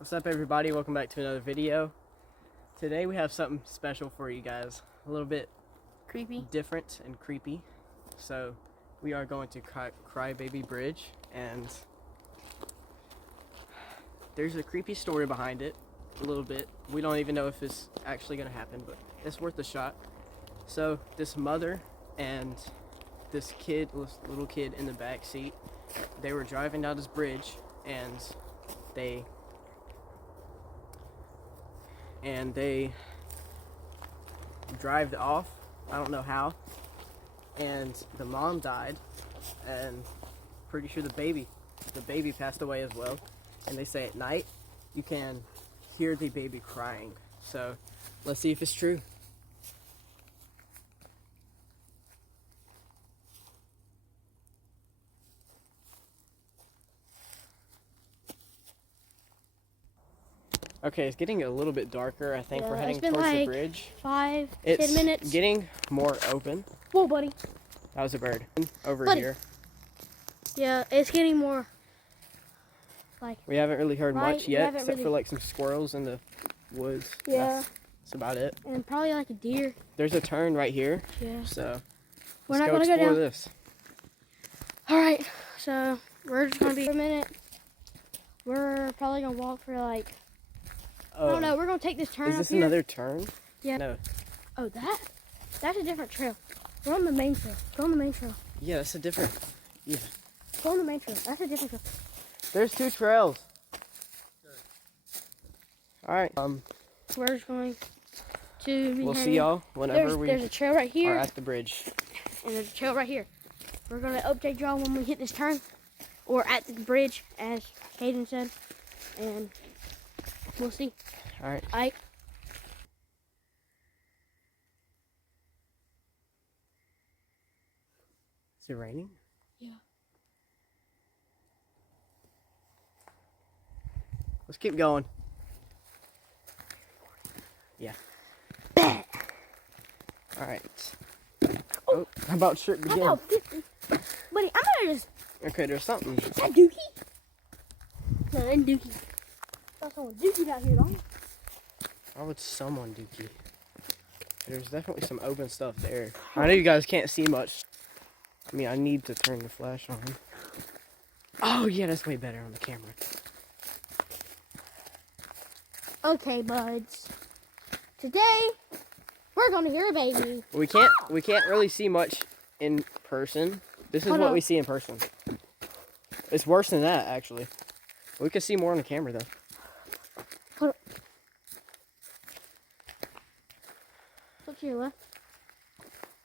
What's up, everybody? Welcome back to another video. Today we have something special for you guys, a little bit Creepy. different and creepy. So we are going to Crybaby Bridge, and there's a creepy story behind it, a little bit. We don't even know if it's actually going to happen, but it's worth a shot. So this mother and this little kid in the back seat, they were driving down this bridge, and they drive off. I don't know how. And the mom died, and pretty sure the baby passed away as well. And they say at night you can hear the baby crying. So let's see if it's true. Okay, it's getting a little bit darker. I think we're heading towards the bridge. 5-10 It's minutes. getting more open. Whoa, buddy. That was a bird over Buddy. here. Yeah, it's getting more like. We haven't really heard much We yet, haven't except really- for like some squirrels in the woods. Yeah. That's about it. And probably like a deer. There's a turn right here, Yeah. so We're let's not go gonna go explore down. this. All right. So we're just gonna be for a minute. We're probably gonna walk for like. I don't know. We're gonna take this turn. Is this up here. another turn? Yeah. No. Oh, that's a different trail. We're on the main trail. Go on the main trail. Yeah, that's a different. Yeah. Go on the main trail. That's a different trail. There's two trails. All right. We're just going to be We'll see heading- y'all whenever There's a trail right here. are at the bridge. And there's a trail right here. We're gonna update y'all when we hit this turn, or at the bridge, as Hayden said, and we'll see. All right. Is it raining? Yeah. Let's keep going. Yeah. All right. Oh, how about trip How begin? about 50? Buddy, I'm gonna just. Okay, there's something. Is that Dookie? No, that ain't Dookie. That's someone Dookie out here, don't you? Why would someone dookie? There's definitely some open stuff there. I know you guys can't see much. I mean, I need to turn the flash on. Oh yeah, that's way better on the camera. Okay, buds. Today, we're gonna hear a baby. We can't really see much in person. This is Hold what on. we see in person. It's worse than that, actually. We can see more on the camera though. Hold on. Look to your left.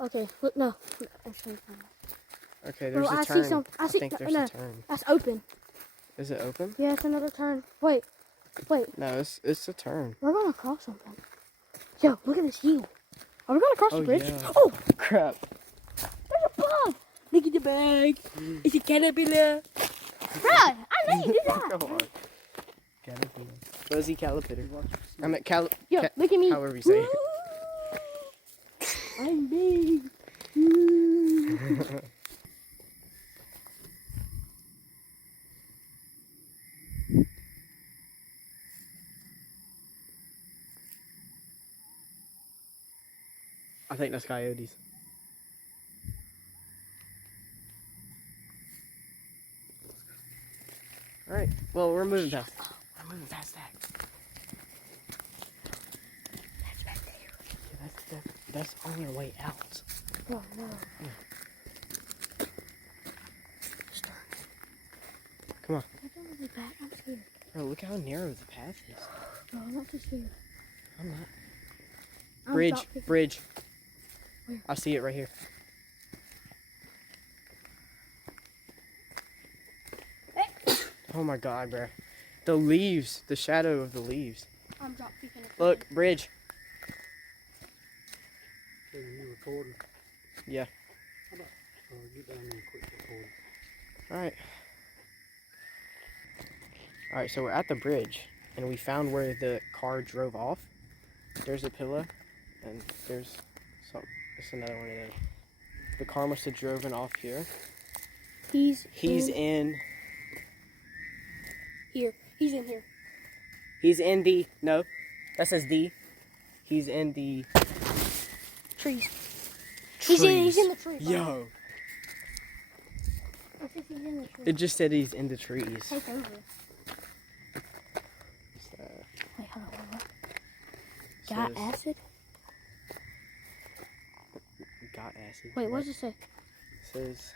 Okay, look, no. That's not fine. Okay, there's Bro, a I see turn. some- I see- think there's no. a turn. That's open. Is it open? Yeah, it's another turn. Wait. No, it's a turn. We're gonna cross something. Yo, look at this hill. Are we gonna cross the bridge? Yeah. Oh, Crap. there's a bug. Look at the bag. It's a caterpillar. Bruh, I know you did that. Come on. Caterpillar. Fuzzy caterpillar. I'm at Yo, look at me. however you say it. I'm big. I think that's coyotes. Alright, well, we're moving past. We're moving past that. That's right there. Yeah, that's on our way out. Oh no. Come on. I don't really bad. I'm scared. Bro, look how narrow the path is. No, I'm not too scared. I'm not. I'm Bridge, shocked. bridge. Where? I see it right here. Oh my god, bro. The leaves, the shadow of the leaves. I'm drop kicking it. Look, bridge. So you recording? Yeah. How about get down there and quit recording? Alright. Alright, so we're at the bridge, and we found where the car drove off. There's a pillar, and there's another one of those. The car must have driven off here. He's in here. He's in here. He's in the no. That says D. He's in the trees. He's in the trees. Yo. It says he's in the trees. It just said he's in the trees. Take over. So, Wait, hold on. Got says- acid? Got acid. Wait, what does it say? It says.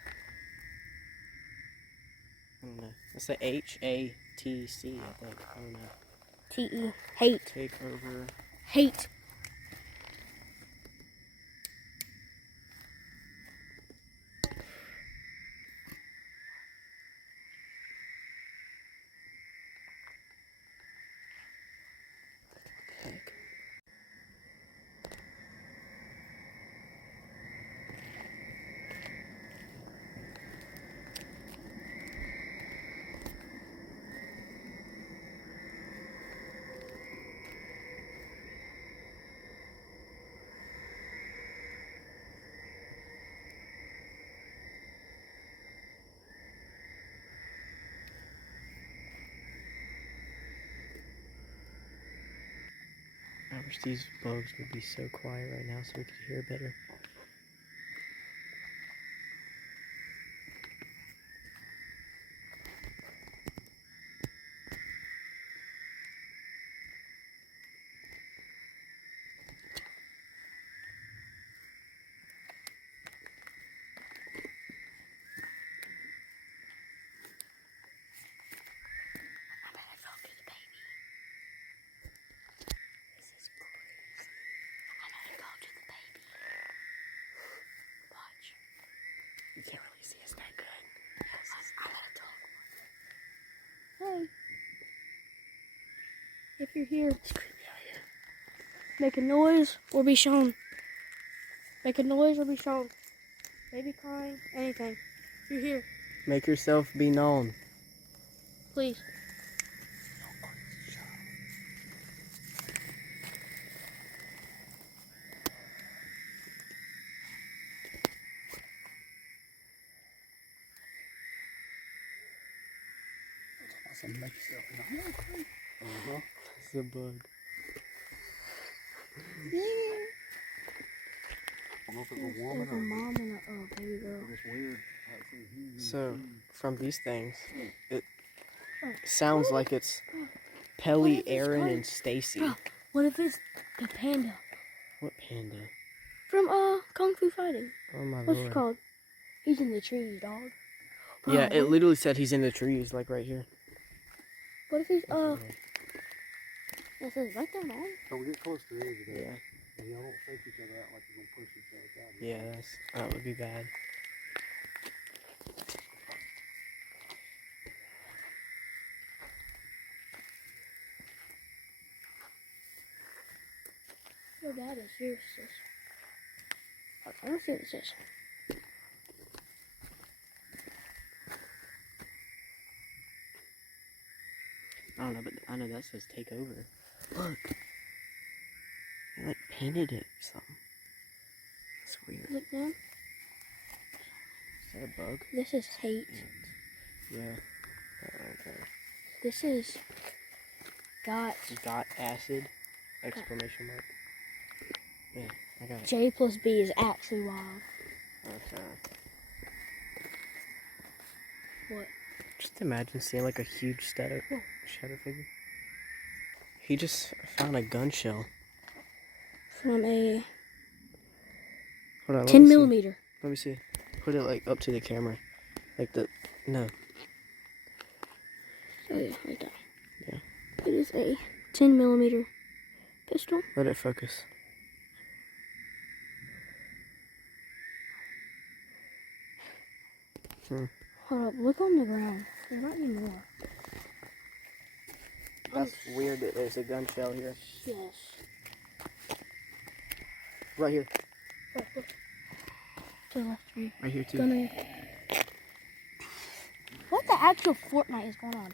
I don't know. It's like HATC, I think. I don't know. T-E. Hate. Take over. Hate. Heck. I wish these bugs would be so quiet right now so we could hear better. You can't really see us that good. Hey. If you're here, It's creepy out here. make a noise or be shown. Make a noise or be shown. Baby crying, anything. If you're here, Make yourself be known. please. Something make yourself known. Uh-huh. It's a bug. I don't know if it's a woman There's a or mom and a baby girl. it's weird. Like, it's So, from these things, it sounds like it's Pelly, Aaron, and Stacy. What if it's the panda What panda? from Kung Fu Fighting? Oh my What's it lord. called? He's in the trees, dog. Yeah, Oh, it literally said he's in the trees, like right here. What if he's it says right there, dog. Don't get close to the edge of that. Yeah, And y'all don't fake each other out like you're gonna push each other out. yeah, that would be bad. Your dad is here, sis. I don't see what it says. I don't know, but I know that says take over. Look. They like painted it or something. It's weird. Look, man. Is that a bug? This is hate. Yeah. Okay. This is got Got acid? Exclamation mark. Yeah, I got it. J plus B is actually wild. Okay. What? Just imagine seeing like a huge shadow figure. He just found a gun shell. From a Hold on, 10 me see. millimeter. Let me see. Put it like up to the camera. Like the no. Oh yeah, right there. Yeah. It is a 10 millimeter pistol. Let it focus. Hold up, look on the ground. There might be more. That's weird that there's a gun shell here. Yes. Right here. Look. To the left of me. Right here too. Gonna... What the actual Fortnite is going on?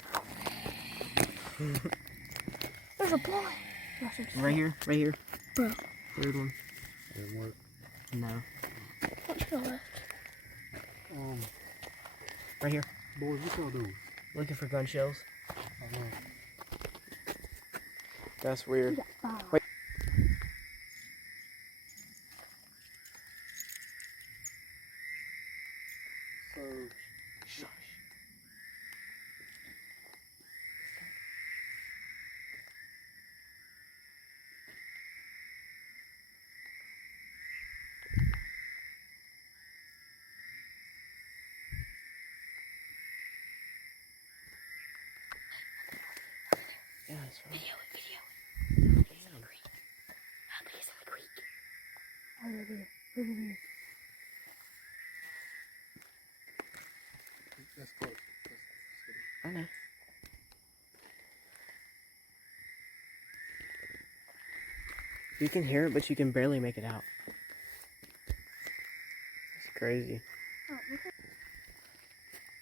There's a boy. Right here. Right here. Bro. Third one. Didn't work. No. What to the left? Right here. Boys, what y'all doing? Looking for gun shells. I know. That's We weird. got 5. Wait. So, Shush. Yeah, that's right. Video. Damn. How big is the creek? Over here. Over here. that's close. I know. You can hear it, but you can barely make it out. It's crazy. Oh, look at.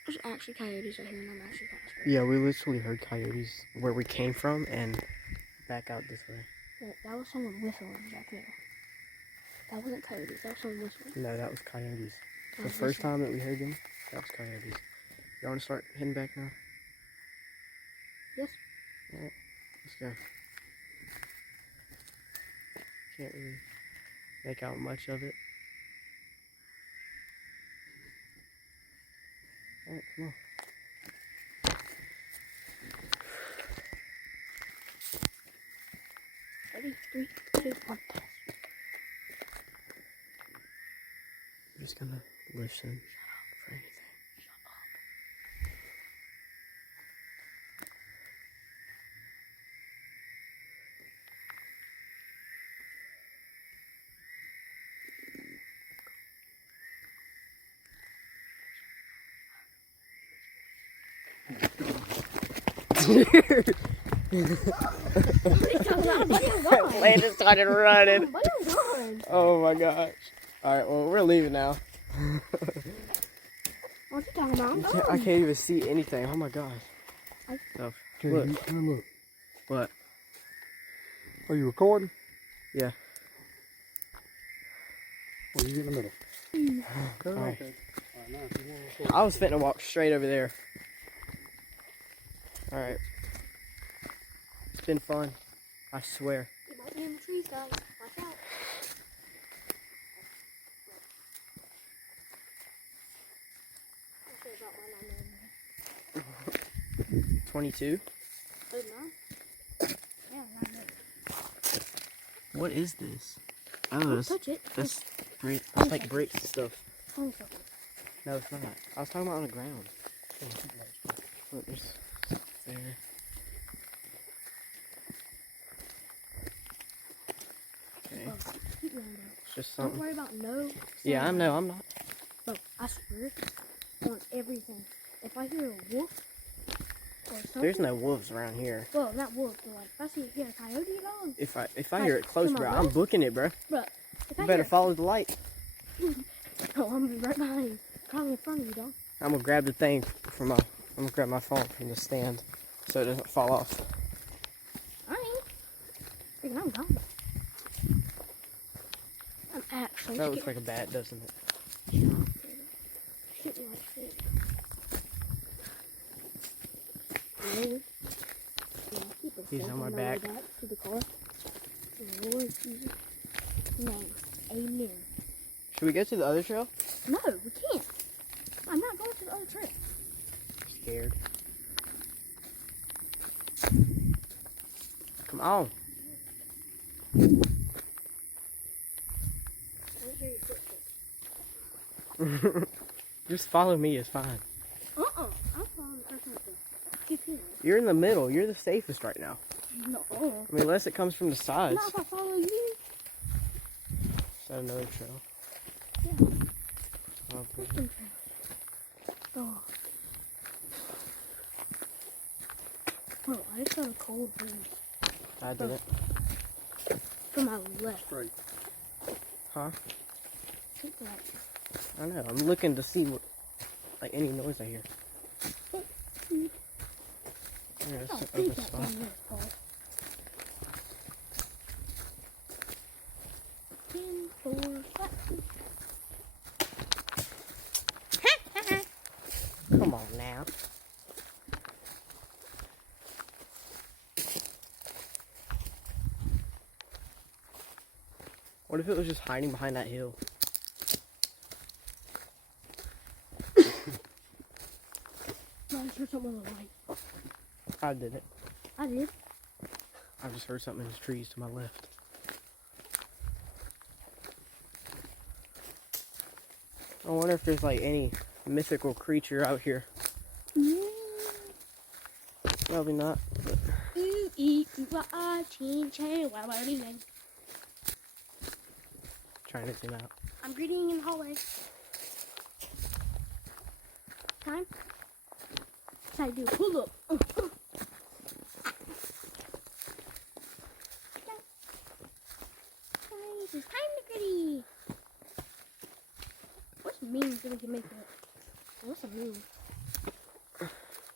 There's actually coyotes out here, and I'm actually kind of scared. Yeah, we literally heard coyotes where we came from and back out this way. Yeah, that was someone whistling back there. That wasn't coyotes. That was someone whistling. No, that was coyotes. That The was first whistling. time that we heard them, that was coyotes. You want to start heading back now? Yes. Alright, let's go. Can't really make out much of it. Alright, come on. Ready? 3, 2, 1. I'm just gonna listen for anything. Landon started running. Oh my gosh. Alright, well, we're leaving now. What you talking about? I can't even see anything. Oh my gosh. Oh, Okay, look. come look. What? Are you recording? Yeah. Or you in the middle? Alright. Okay. Alright, now if you want to record. I was fitting to walk straight over there. Alright. It's been fun. I swear. You might be in the trees, guys. Watch out. I'm sure about my 9 millimeter. 22. Good, man. Yeah, 9 millimeter. What is this? Oh, Don't that's, touch it. that's brick. It's like bricks and stuff. Phone something. No, it's not. I was talking about on the ground. Look, there's there. Okay, Oh, keep going, bro. it's just Don't something. worry about no. Yeah, I sound. know. I'm not. Bro, I swear on everything. If I hear a wolf or something. There's no wolves around here. Well, not wolf, but like if I hear a coyote dog. If I Like, hear it close, to my bro, I'm left? booking it, bro. But if You I better hear, follow the light. oh, I'm gonna be right behind you, probably in front of you, dog. I'm gonna grab the thing from my. I'm gonna grab my phone from the stand, so it doesn't fall off. I ain't. Freaking, I'm gone. I'm actually That looks scared. like a bat, doesn't it? Shoot me like shit. Lord, yeah, keep us He's safe on my the way back. To the car. In the Lord Jesus' name, amen. Should we go to the other trail? No, we can't. I'm not going to the other trail. Scared. Come on. I didn't hear your footsteps. Just follow me, it's fine. I'm following the person with the GPS. You're in the middle. You're the safest right now. No. I mean, unless it comes from the sides. Not if I follow you. Is that another trail? Yeah. Oh, Freaking trail. Oh. Bro, I just got a cold breeze I did it. from my left. Straight. Huh? Take that. I know. I'm looking to see what, like, any noise I hear. Yeah, I it's don't an think open that's spot. on this, Paul. 10, 4, 5. Come on now. What if it was just hiding behind that hill? No, I just heard something on the light. I did it. I did. I just heard something in the trees to my left. I wonder if there's like any mythical creature out here. Probably not. But Ooh, ee, ooh, ah, ah, chin, chin, wow, wow, ding, ding. trying to zoom out. I'm greeting in the hallway. Time. Try to do a pull up. Guys, it's time to gritty. What's mean so we can make it? What's a meme?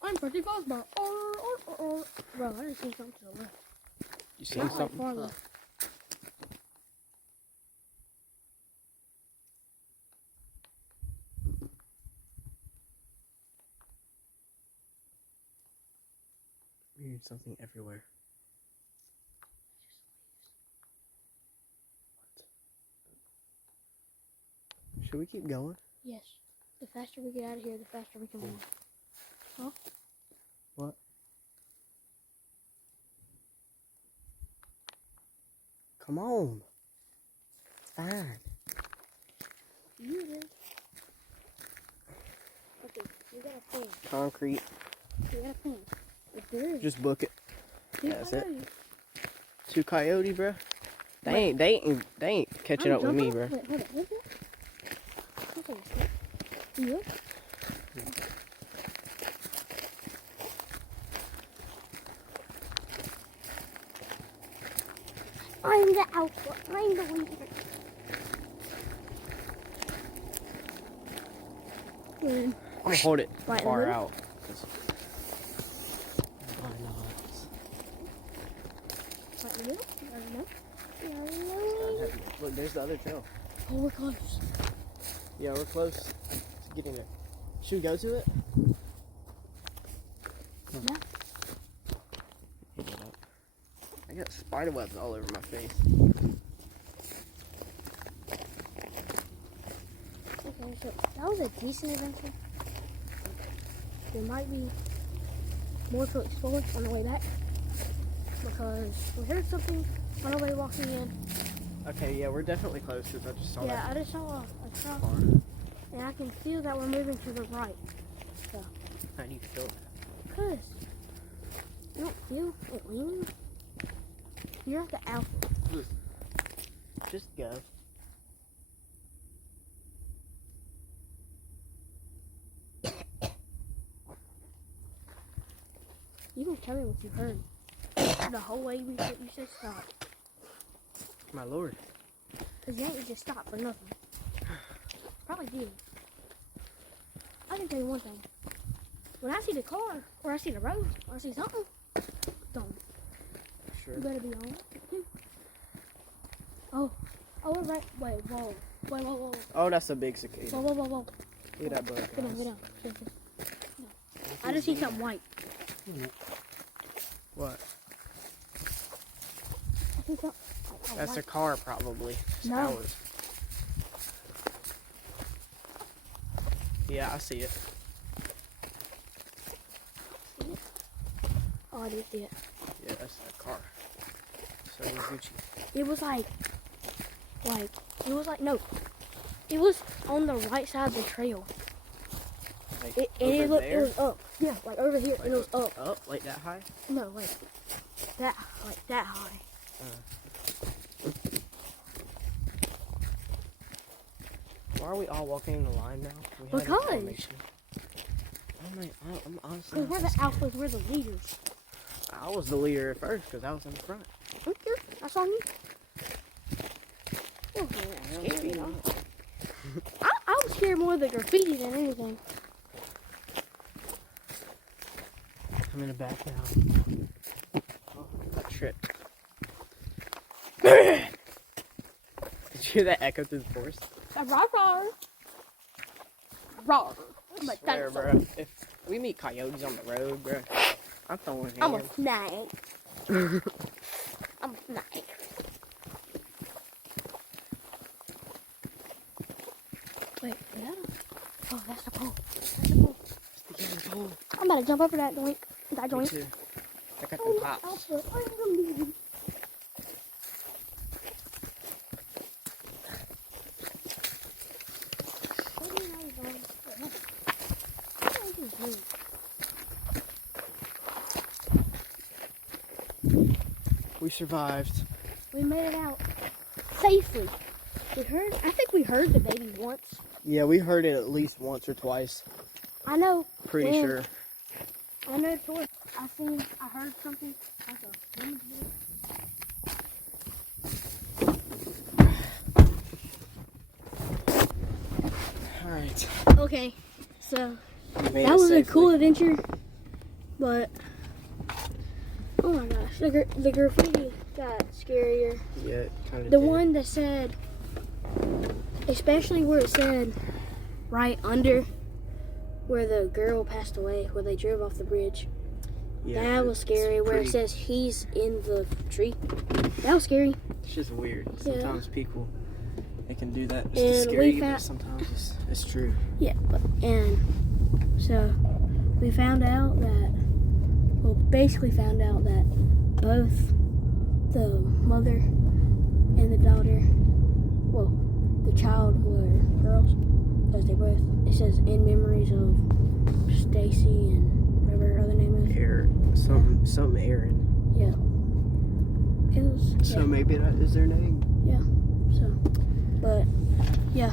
I'm pretty fast, but Bro, I just seen something to the left. You seen Not like something? far left. I'm hearing something everywhere. What? Should we keep going? Yes. The faster we get out of here, the faster we can move. Huh? What? Come on. It's fine. You did. Okay, we got a plan. Concrete. We got a plan. If there is Just book it. two that's it. coyotes, 2 coyote, bro. They ain't catching I'm up with me, jumping. bro. Wait, hold on. What's that? Okay. You? I'm the alpha. I'm the leader. Good. I'm gonna hold it Right in the far middle? out. 'Cause why not? Right in the middle? I don't know. Look, there's the other trail. Oh, we're close. Yeah, we're close to getting there. Should we go to it? Yeah. I got spider webs all over my face. Okay, so that was a decent adventure. There might be more to explore on the way back because we heard something on our way walking in. Okay, yeah, we're definitely close because I just saw Yeah, that I just saw a truck car. and I can feel that we're moving to the right. I need to feel it. Cause you don't feel it leaning. You're at the alpha. Just go. You can tell me what you heard. The whole way you said stop. My lord. Cause you ain't just stop for nothing. Probably did. I can tell you one thing. When I see the car, or I see the road, or I see something, don't. Sure. You better be on it too. Oh, we're right. Wait, whoa. Wait, whoa, whoa. Oh, that's a big cicada. Whoa, whoa, whoa, whoa. Look at that bug. Get down, guys. get down. Sit, sit. No. I just see something white. What? I see something. That's a white. car, probably. It's No. ours. Yeah, I see it. See it? Oh, I did see it. Yeah, that's a car. So Gucci. It was like, no. It was on the right side of the trail. Like, It over it was up. Yeah, like over here. Like it was up. Up, like that high? No, like that high. Why are we all walking in the line now? We had Because. information. I'm honestly Because we're not the so scared. alphas. We're the leaders. I was the leader at first because I was in the front. Okay, that's on you. Oh, I'm scared, you know. speeding. I was scared more of the graffiti than anything. I'm in the back now. Oh, I tripped. Did you hear that echo through the forest? Rawr, rawr. Rawr. I Like swear, that. bro. If we meet coyotes on the road, bro, I'm throwing I'm a hands. snake. I'm a snake. Wait, is that a... Oh, that's the pole. That's the pole. It's the yellow pole. I'm about to jump over that joint. That Me joint. too. I got Oh, the my pops. outfit. I'm gonna leave. We survived. We made it out safely. I think we heard the baby once. Yeah, we heard it at least once or twice. I know. Pretty Yeah. sure. I know twice. I heard something. I thought, Alright. okay, so We made that it was a safely. cool adventure, but oh my gosh, the graffiti got scarier. Yeah, it kind of The one that said, especially where it said right under where the girl passed away, where they drove off the bridge. That was scary. Where it says he's in the tree. That was scary. It's just weird. Yeah. Sometimes people, they can do that. It's And just we scary, but found- sometimes it's true. Yeah, and so we found out that, well, basically found out that both the mother and the daughter, well, the child were girls, because they both, it says in memories of Stacy and whatever her other name is. Some Aaron. Yeah. It was, So yeah. maybe that is their name. So, but yeah,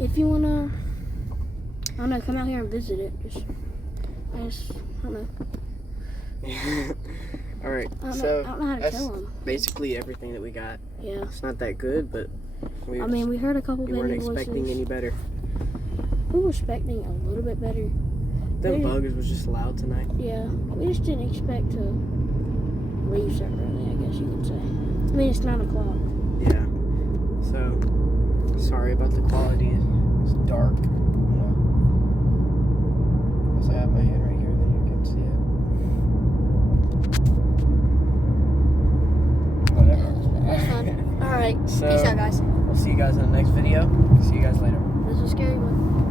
if you wanna, I don't know, come out here and visit it. I don't know. All right. I don't So know how to that's tell them. basically everything that we got. Yeah. It's not that good, but we We heard a couple we weren't baby expecting voices. any better. We were expecting a little bit better. Them We- bugs was just loud tonight. Yeah, we just didn't expect to leave so early, I guess you could say. I mean, it's 9 o'clock. Yeah. So sorry about the quality. It's dark. You know. Unless I have my hand right here, then you can see it. Whatever. That's fun. Alright, So peace out, guys. we'll see you guys in the next video. See you guys later. This was a scary one.